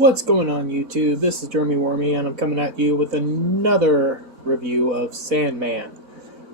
What's going on, YouTube? This is Jeremy Wormy, and I'm coming at you with another review of Sandman.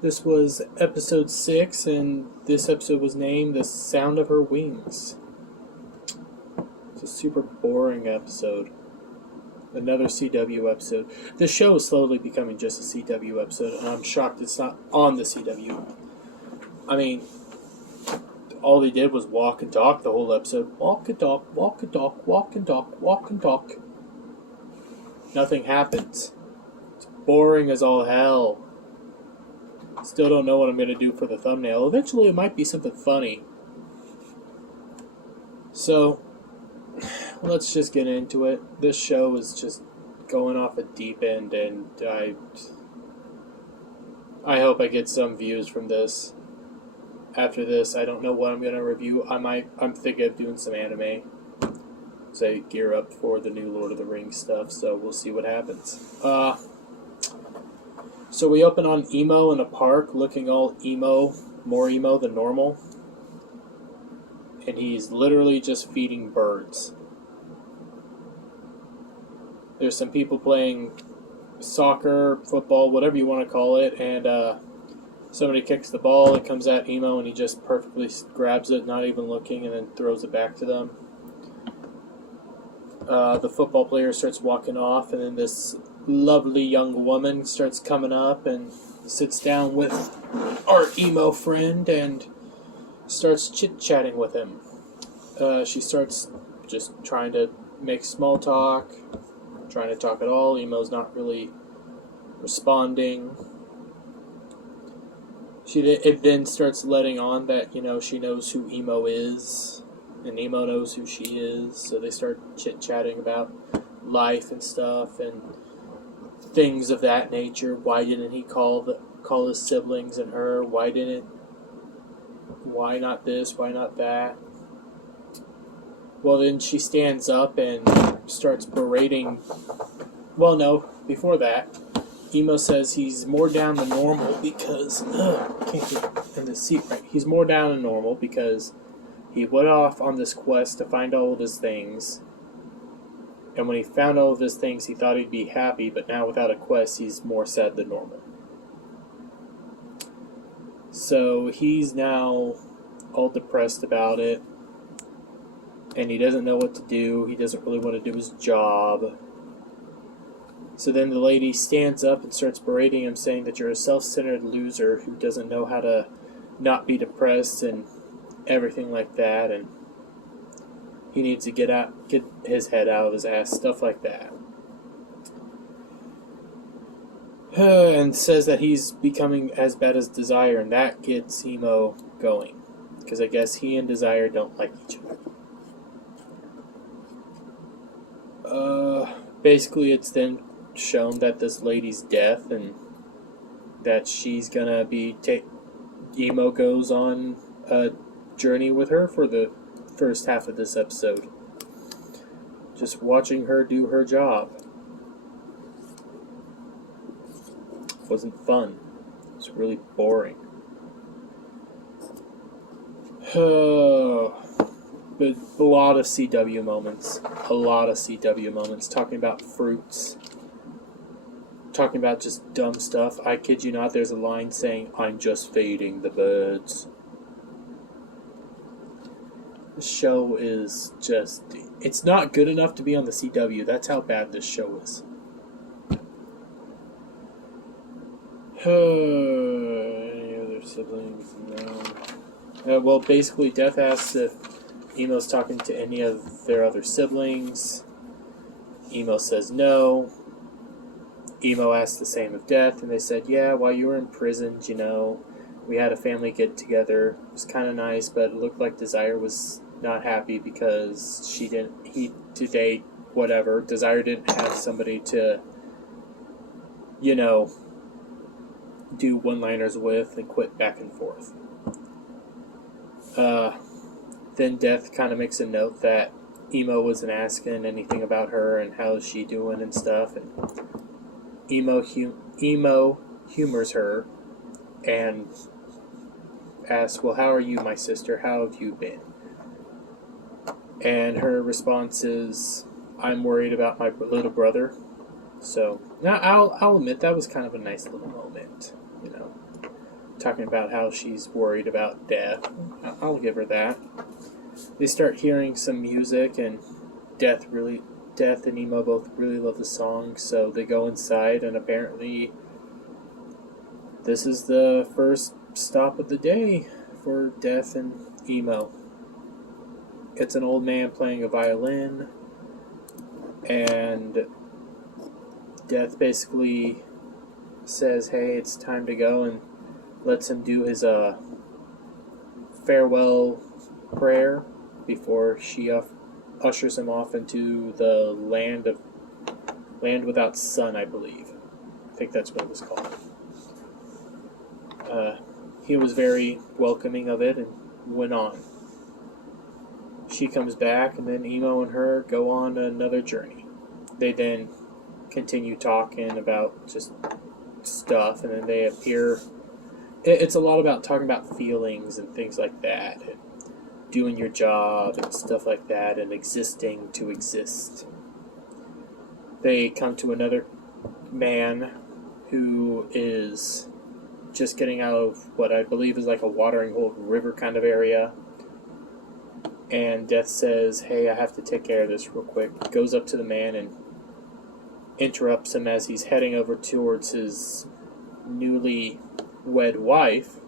This was episode 6, and this episode was named The Sound of Her Wings. It's a super boring episode. Another CW episode. This show is slowly becoming just a CW episode, and I'm shocked it's not on the CW. I mean, all they did was walk and talk the whole episode. Walk and talk, walk and talk, walk and talk, walk and talk. Nothing happens. It's boring as all hell. Still don't know what I'm going to do for the thumbnail. Eventually it might be something funny. So, let's just get into it. This show is just going off a deep end, and I hope I get some views from this. After this, I don't know what I'm going to review. I'm thinking of doing some anime. So I gear up for the new Lord of the Rings stuff, so we'll see what happens. So we open on Emo in a park, looking all emo, more emo than normal. And he's literally just feeding birds. There's some people playing soccer, football, whatever you want to call it, and somebody kicks the ball, it comes at Emo, and he just perfectly grabs it, not even looking, and then throws it back to them. The football player starts walking off, and then this lovely young woman starts coming up and sits down with our Emo friend and starts chit-chatting with him. She starts just trying to make small talk, trying to talk at all. Emo's not really responding. It then starts letting on that, she knows who Emo is, and Emo knows who she is, so they start chit-chatting about life and stuff, and things of that nature. Why didn't he call his siblings and her? Why not this? Why not that? Well, then she stands up and starts berating. Well, no, before that, Emo says he's more down than normal because I can't get in the seat right. He's more down than normal because he went off on this quest to find all of his things. And when he found all of his things, he thought he'd be happy, but now without a quest, he's more sad than normal. So he's now all depressed about it, and he doesn't know what to do. He doesn't really want to do his job. So then the lady stands up and starts berating him, saying that you're a self-centered loser who doesn't know how to not be depressed and everything like that, and he needs to get his head out of his ass, stuff like that. And says that he's becoming as bad as Desire, and that gets Emo going, because I guess he and Desire don't like each other. Basically, it's then shown that this lady's death, and that she's gonna be Emo goes on a journey with her for the first half of this episode, just watching her do her job. Wasn't fun. It was really boring. But a lot of CW moments. Talking about fruits. Talking about just dumb stuff. I kid you not, there's a line saying, "I'm just feeding the birds." This show is just... It's not good enough to be on the CW. That's how bad this show is. Any other siblings? No. Well, basically, Death asks if Emo's talking to any of their other siblings. Emo says no. Emo asked the same of Death, and they said, yeah, while you were imprisoned, we had a family get-together. It was kind of nice, but it looked like Desire was not happy because Desire didn't have somebody to, do one-liners with and quit back and forth. Then Death kind of makes a note that Emo wasn't asking anything about her and how's she doing and stuff, and Emo humors her and asks, well, how are you, my sister? How have you been? And her response is, I'm worried about my little brother. So now I'll admit that was kind of a nice little moment, you know, talking about how she's worried about death. I'll give her that. They start hearing some music, and Death and Emo both really love the song, so they go inside, and apparently this is the first stop of the day for Death and Emo. It's an old man playing a violin, and Death basically says, hey, it's time to go, and lets him do his farewell prayer before she ushers him off into the land without sun, I believe. I think that's what it was called. He was very welcoming of it and went on. She comes back, and then Emo and her go on another journey. They then continue talking about just stuff, and then they appear. It's a lot about talking about feelings and things like that, and doing your job and stuff like that, and existing to exist. They come to another man who is just getting out of what I believe is like a watering hole river kind of area. And Death says, hey, I have to take care of this real quick. Goes up to the man and interrupts him as he's heading over towards his newly wed wife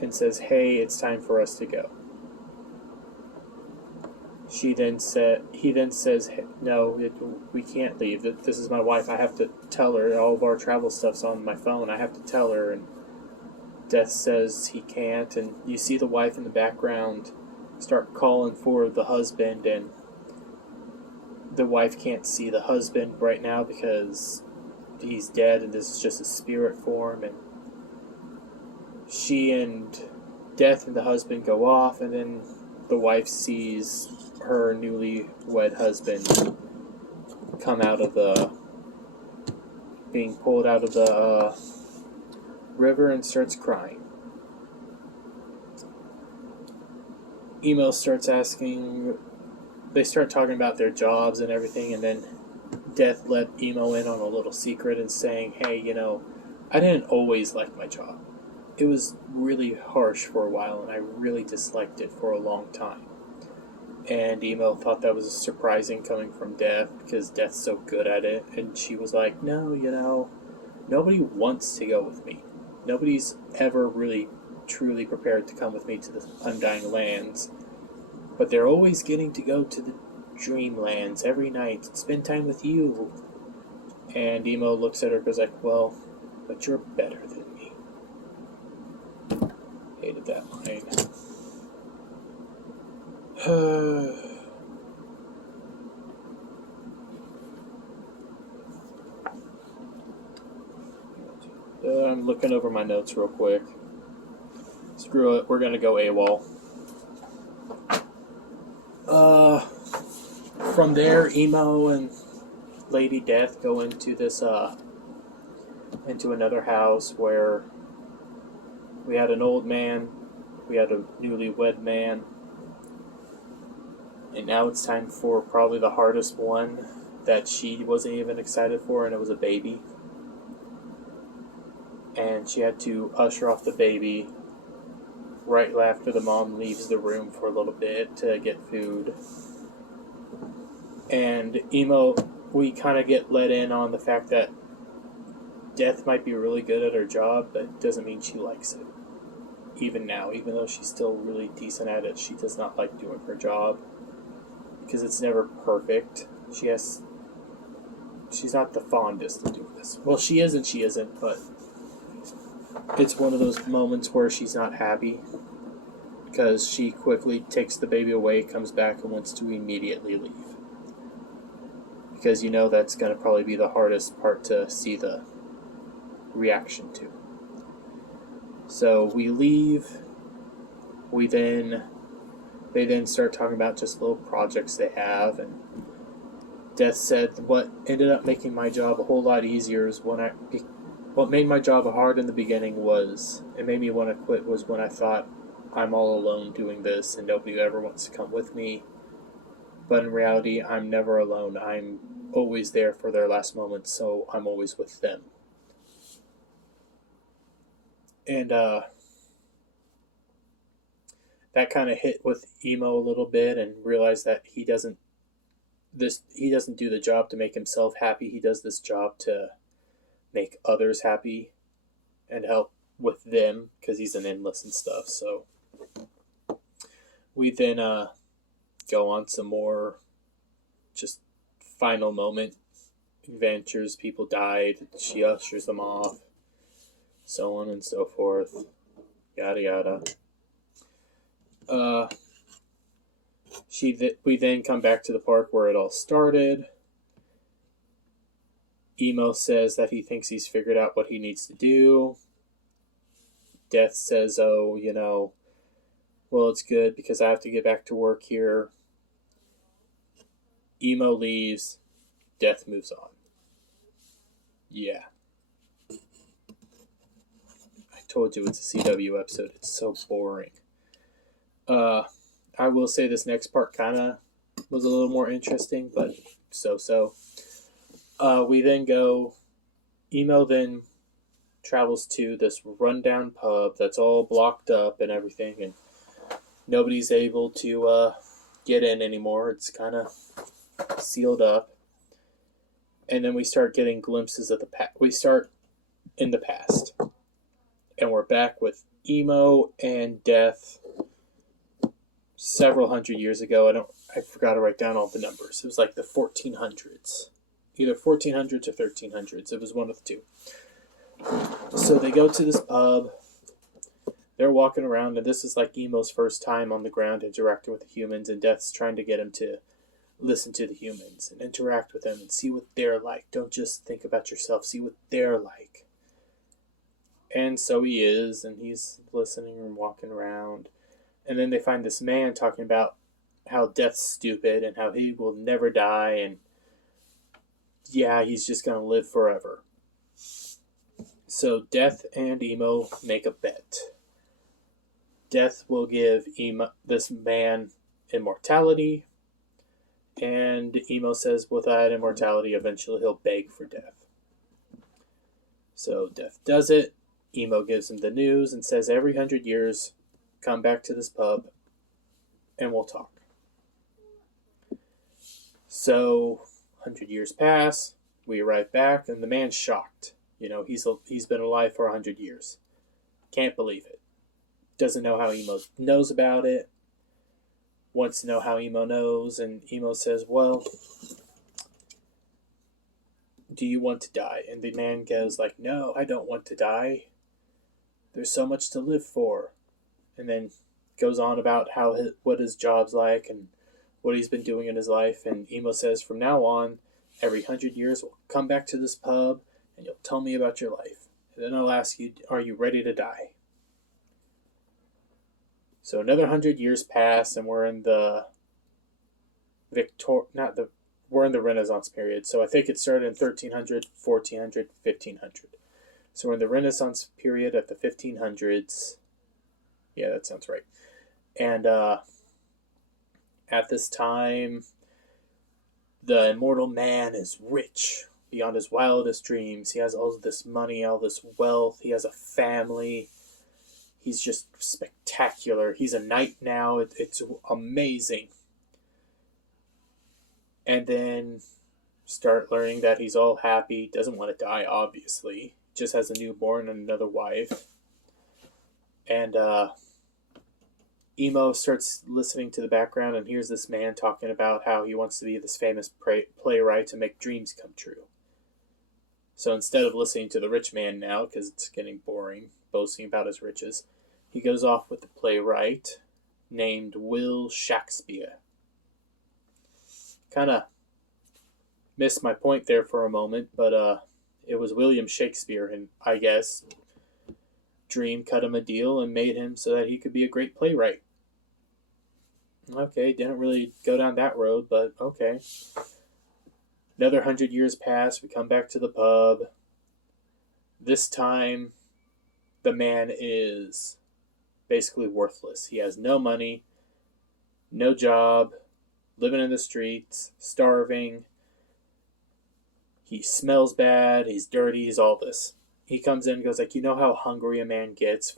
and says, hey, it's time for us to go. He then says, hey, no, we can't leave. This is my wife. I have to tell her. All of our travel stuff's on my phone. I have to tell her. And Death says he can't. And you see the wife in the background start calling for the husband, and the wife can't see the husband right now because he's dead, and this is just a spirit form. And she and Death and the husband go off, and then the wife sees her newly wed husband being pulled out of the river, and starts crying. Emo starts asking, they start talking about their jobs and everything, and then Death let Emo in on a little secret and saying, hey, I didn't always like my job. It was really harsh for a while, and I really disliked it for a long time. And Emo thought that was surprising coming from Death, because Death's so good at it. And she was like, no, nobody wants to go with me. Nobody's ever really truly prepared to come with me to the Undying Lands. But they're always getting to go to the Dreamlands every night and spend time with you. And Emo looks at her and goes like, well, but you're better than me. Hated that line. I'm looking over my notes real quick. Screw it, we're gonna go AWOL. From there, Emo and Lady Death go into this, into another house where we had an old man, we had a newlywed man, and now it's time for probably the hardest one that she wasn't even excited for, and it was a baby. And she had to usher off the baby right after the mom leaves the room for a little bit to get food. And Emo, we kind of get let in on the fact that Death might be really good at her job, but it doesn't mean she likes it. Even now, even though she's still really decent at it, she does not like doing her job because it's never perfect. She's not the fondest of doing this. Well, she is and she isn't, but it's one of those moments where she's not happy because she quickly takes the baby away, comes back, and wants to immediately leave. Because that's going to probably be the hardest part to see the reaction to. So we leave. They then start talking about just little projects they have, and Death said what ended up making my job a whole lot easier is what made my job hard in the beginning was, it made me want to quit, was when I thought I'm all alone doing this and nobody ever wants to come with me. But in reality, I'm never alone. I'm always there for their last moments, so I'm always with them. And that kind of hit with Emo a little bit, and realized that he doesn't do the job to make himself happy. He does this job to make others happy and help with them, because he's an endless and stuff. So we then go on some more just final moment adventures. People died. She ushers them off. So on and so forth. Yada yada. We then come back to the park where it all started. Emo says that he thinks he's figured out what he needs to do. Death says, oh, well, it's good because I have to get back to work here. Emo leaves. Death moves on. Yeah. I told you it's a CW episode. It's so boring. I will say this next part kind of was a little more interesting, but so. We then go. Emo then travels to this rundown pub that's all blocked up and everything, and nobody's able to get in anymore. It's kind of sealed up. And then we start getting glimpses of the past. We start in the past. And we're back with Emo and Death several hundred years ago. I forgot to write down all the numbers. It was like the 1400s. Either 1400s or 1300s. It was one of the two. So they go to this pub. They're walking around, and this is like Emo's first time on the ground interacting with the humans, and Death's trying to get him to listen to the humans and interact with them and see what they're like. Don't just think about yourself. See what they're like. And so he is, and he's listening and walking around. And then they find this man talking about how Death's stupid and how he will never die, and yeah, he's just going to live forever. So Death and Emo make a bet. Death will give this man immortality, and Emo says with that immortality, eventually he'll beg for Death. So Death does it. Emo gives him the news and says every 100 years, come back to this pub and we'll talk. So 100 years pass, we arrive back, and the man's shocked. He's been alive for 100 years. Can't believe it. Doesn't know how Emo knows about it. Wants to know how Emo knows, and Emo says, well, do you want to die? And the man goes like, no, I don't want to die. There's so much to live for. And then goes on about what his job's like and what he's been doing in his life. And Emo says, from now on, every 100 years, we'll come back to this pub and you'll tell me about your life. And then I'll ask you, are you ready to die? So another 100 years pass, and we're in the we're in the Renaissance period. So I think it started in 1300, 1400, 1500. So we're in the Renaissance period at the 1500s. Yeah, that sounds right. And at this time, the immortal man is rich beyond his wildest dreams. He has all this money, all this wealth. He has a family. He's just spectacular. He's a knight now. It's amazing. And then start learning that he's all happy. Doesn't want to die, obviously. Just has a newborn and another wife. And Emo starts listening to the background and hears this man talking about how he wants to be this famous playwright to make dreams come true. So instead of listening to the rich man now, because it's getting boring, boasting about his riches, he goes off with the playwright named Will Shakespeare. Kind of missed my point there for a moment, but it was William Shakespeare, and I guess Dream cut him a deal and made him so that he could be a great playwright. Okay, didn't really go down that road, but okay. Another 100 years pass, we come back to the pub. This time, the man is basically worthless. He has no money, no job, living in the streets, starving. He smells bad, he's dirty, he's all this. He comes in and goes like, you know how hungry a man gets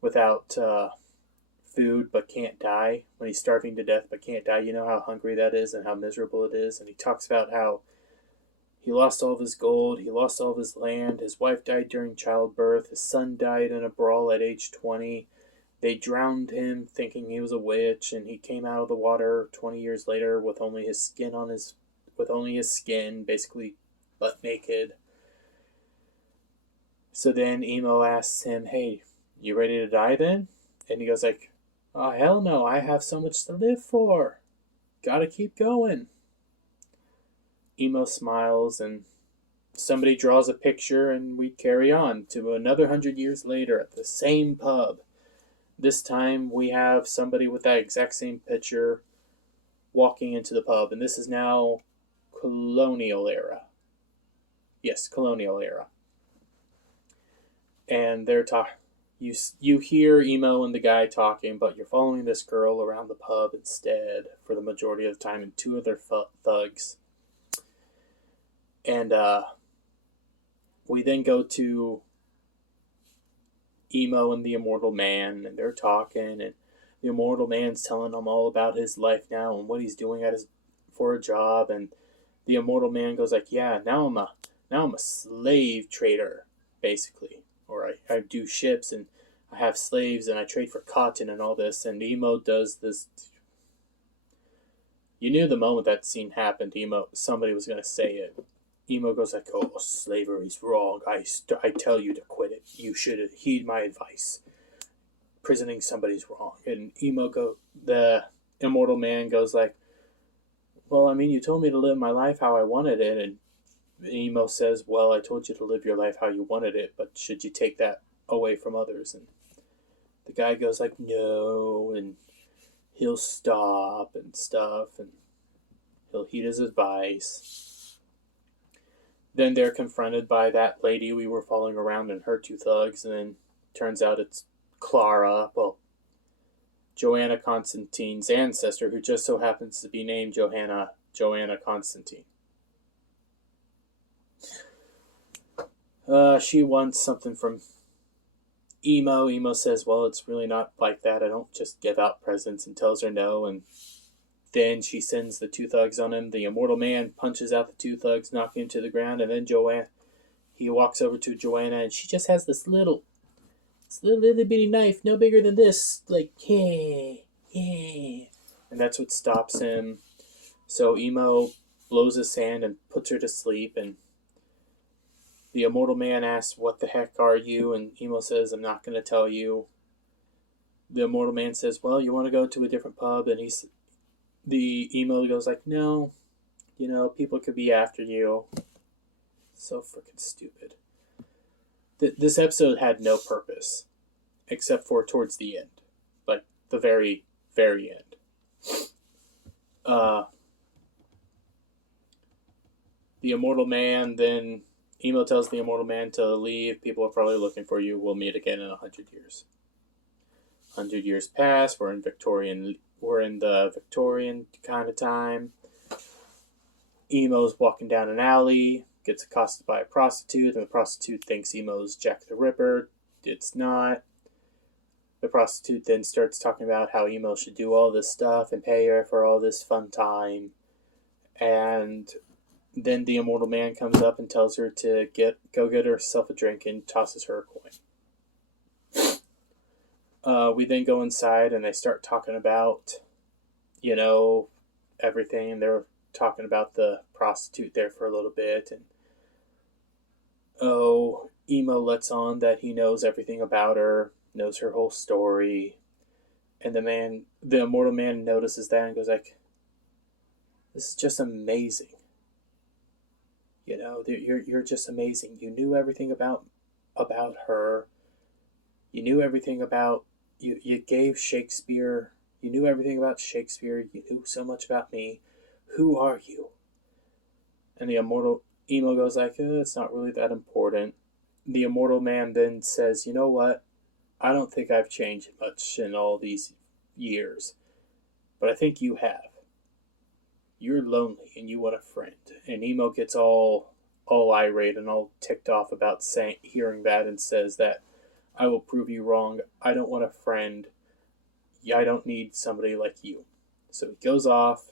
without food but can't die? When he's starving to death but can't die, you know how hungry that is and how miserable it is? And he talks about how he lost all of his gold, he lost all of his land, his wife died during childbirth, his son died in a brawl at age 20. They drowned him thinking he was a witch, and he came out of the water 20 years later with only his skin, basically butt naked. So then Emo asks him, hey, you ready to die then? And he goes like, oh, hell no, I have so much to live for. Gotta keep going. Emo smiles, and somebody draws a picture, and we carry on to another 100 years later at the same pub. This time we have somebody with that exact same picture walking into the pub, and this is now colonial era. Yes, colonial era. And they're talking. You hear Emo and the guy talking, but you're following this girl around the pub instead for the majority of the time, and two other thugs. And we then go to Emo and the Immortal Man, and they're talking, and the Immortal Man's telling them all about his life now and what he's doing for a job. And the Immortal Man goes like, yeah, now I'm a slave trader, basically. Or I do ships, and I have slaves, and I trade for cotton and all this. And Emo does this. You knew the moment that scene happened, somebody was going to say it. Emo goes like, oh, slavery's wrong. I tell you to quit it. You should heed my advice. Prisoning somebody's wrong. And the Immortal Man goes like, well, I mean, you told me to live my life how I wanted it. And Emo says, well, I told you to live your life how you wanted it, but should you take that away from others? And the guy goes like, no, and he'll stop and stuff, and he'll heed his advice. Then they're confronted by that lady we were following around and her two thugs, and then turns out it's Clara, well, Joanna Constantine's ancestor, who just so happens to be named Joanna Constantine. She wants something from Emo. Emo says, well, it's really not like that. I don't just give out presents, and tells her no. And then she sends the two thugs on him. The Immortal Man punches out the two thugs, knocking him to the ground. And then he walks over to Joanna, and she just has this little bitty knife, no bigger than this. Like, hey. And that's what stops him. So Emo blows his hand and puts her to sleep, and the Immortal Man asks, what the heck are you? And Emo says, I'm not going to tell you. The Immortal Man says, well, you want to go to a different pub? And the Emo goes like, no, people could be after you. So freaking stupid. This episode had no purpose, except for towards the end. Like, the very, very end. The Immortal Man then... Emo tells the Immortal Man to leave. People are probably looking for you. We'll meet again in 100 years. 100 years pass. We're in the Victorian kind of time. Emo's walking down an alley, gets accosted by a prostitute, and the prostitute thinks Emo's Jack the Ripper. It's not. The prostitute then starts talking about how Emo should do all this stuff and pay her for all this fun time. And then the Immortal Man comes up and tells her to go get herself a drink, and tosses her a coin. We then go inside, and they start talking about, everything. And they're talking about the prostitute there for a little bit. And Emo lets on that he knows everything about her, knows her whole story. And the Immortal Man notices that and goes like, this is just amazing. You're just amazing. You knew everything about her. You knew everything about... You gave Shakespeare... You knew everything about Shakespeare. You knew so much about me. Who are you? And the Immortal Emo goes like, it's not really that important. The Immortal Man then says, you know what? I don't think I've changed much in all these years. But I think you have. you're lonely and you want a friend. And Emo gets all irate and all ticked off about hearing that, and says that I will prove you wrong. I don't want a friend. I don't need somebody like you. So he goes off,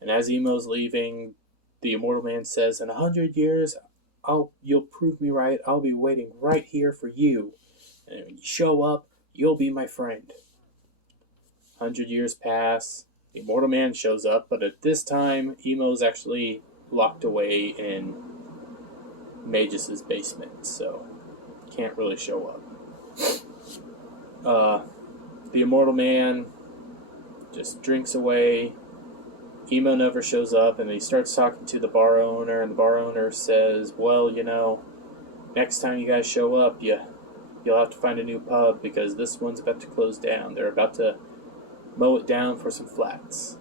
and as Emo's leaving, the Immortal Man says, in 100 years, you'll prove me right. I'll be waiting right here for you. And when you show up, you'll be my friend. 100 years pass. The Immortal Man shows up, but at this time, Emo's actually locked away in Magus' basement, so can't really show up. The Immortal Man just drinks away. Emo never shows up, and he starts talking to the bar owner, and the bar owner says, well, next time you guys show up, you'll have to find a new pub, because this one's about to close down. They're about to mow it down for some flats.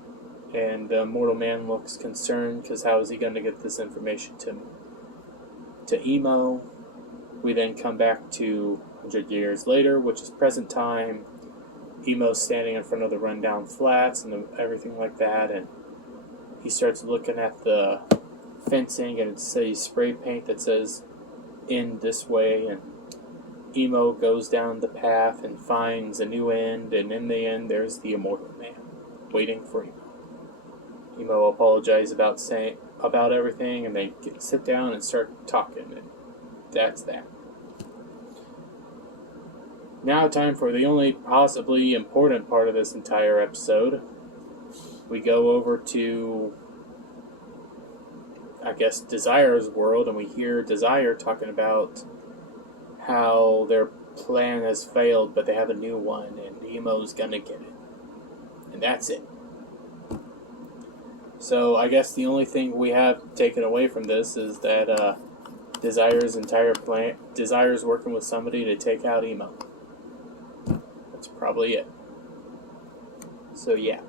And the Immortal Man looks concerned, because how is he going to get this information to Emo? We then come back to 100 years later, which is present time. Emo's standing in front of the rundown flats and everything like that, and he starts looking at the fencing, and it says spray paint that says "in this way," and Emo goes down the path and finds a new end, and in the end there's the Immortal Man waiting for Emo. Emo apologizes about everything, and they sit down and start talking, and that's that. Now time for the only possibly important part of this entire episode. We go over to, I guess, Desire's world, and we hear Desire talking about how their plan has failed, but they have a new one, and Emo's gonna get it. And that's it. So I guess the only thing we have taken away from this is that Desire's entire plan, Desire's working with somebody to take out Emo. That's probably it. So yeah.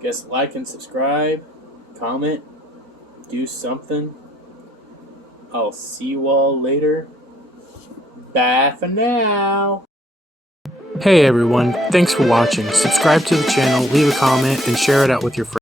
Guess like and subscribe, comment, do something. I'll see you all later. Bye for now. Hey everyone, thanks for watching. Subscribe to the channel, leave a comment, and share it out with your friends.